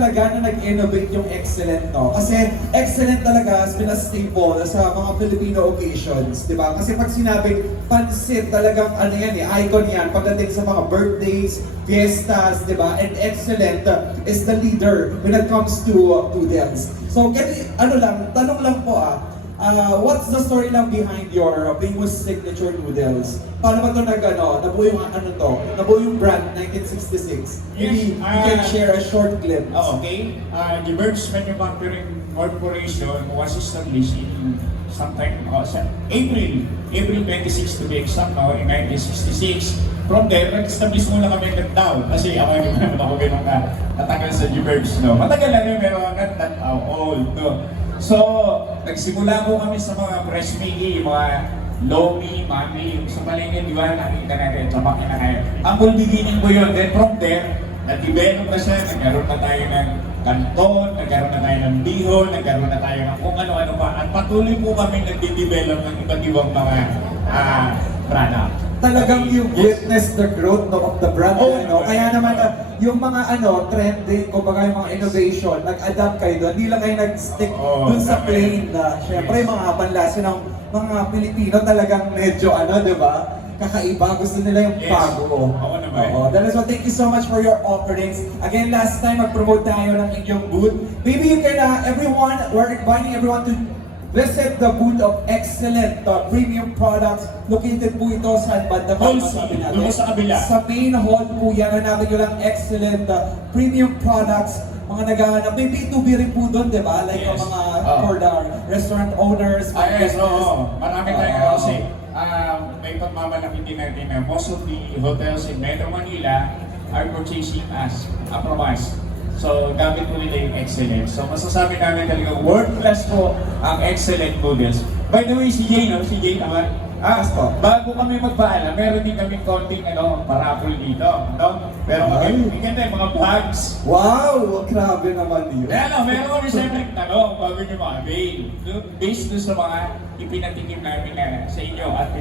talaga na nag-innovate yung Excellent, no? Kasi Excellent talaga has been a staple sa mga Filipino occasions, di ba? Kasi pag sinabing pansit, talagang ano yan icon yan pagdating sa mga birthdays, fiestas, di ba? And Excellent is the leader when it comes to noodles. So, tanong lang po what's the story lang behind your famous signature noodles? Paano ba ito nabuo yung brand 1966? Maybe you can share a short glimpse. Okay. The Birds Manufacturing Corporation was established in sometime April 26 to be exact, in 1966. From there, nag-establish muna kami ng Tao kasi ako hindi naman ako ganun katagal sa The Birds, no? Matagal na rin, pero not that old, no? So, nagsimula po kami sa mga fresh making, mga lomi, mami, yung sa palengke, di ba, nakita natin, tabakin na kayo. Ang beginning ko yun, then from there, nag-develop na siya, nagkaroon na tayo ng kanton, nagkaroon na tayo ng bihon, nagkaroon na tayo ng kung ano-ano pa, at patuloy po kami nag-develop ng iba't ibang mga product. Talagang you witness the growth of the brand, Kaya naman yung mga trending, kumbaga yung mga innovation, nag-adapt kayo doon. Hindi lang kayo nag-stick dun sa plain na, syempre yung mga panlasa ng mga Pilipino talagang medyo di ba? Kakaiba, gusto nila yung bago. Oo naman. That is why thank you so much for your offerings. Again, last time mag-promote tayo ng inyong booth. Maybe you can, we're inviting everyone to visit the booth of Excellent Premium Products. Located po ito sa banda Doon sa kabila. Sa main hall po yan. Hanapin nyo lang Excellent Premium Products. Mga naghahanap. May B2B rin po doon, di ba? Like mga for the restaurant owners. Yes, marami tayo kasi. May pagmamalaki din natin na most of the hotels in Metro Manila are purchasing us a promise. So, gamit po nila yung Excellent. So, masasabi namin talaga, world class po ang Excellent noodles. By the way, si Jay naman, bago kami magpaalam, meron din kami konting paraffle dito. Pero maganda yung mga bags. Wow! Grabe naman yun. Meron kami siyempre tanong bago nyo ma-avail. Based doon sa mga ipinatikim namin sa inyo at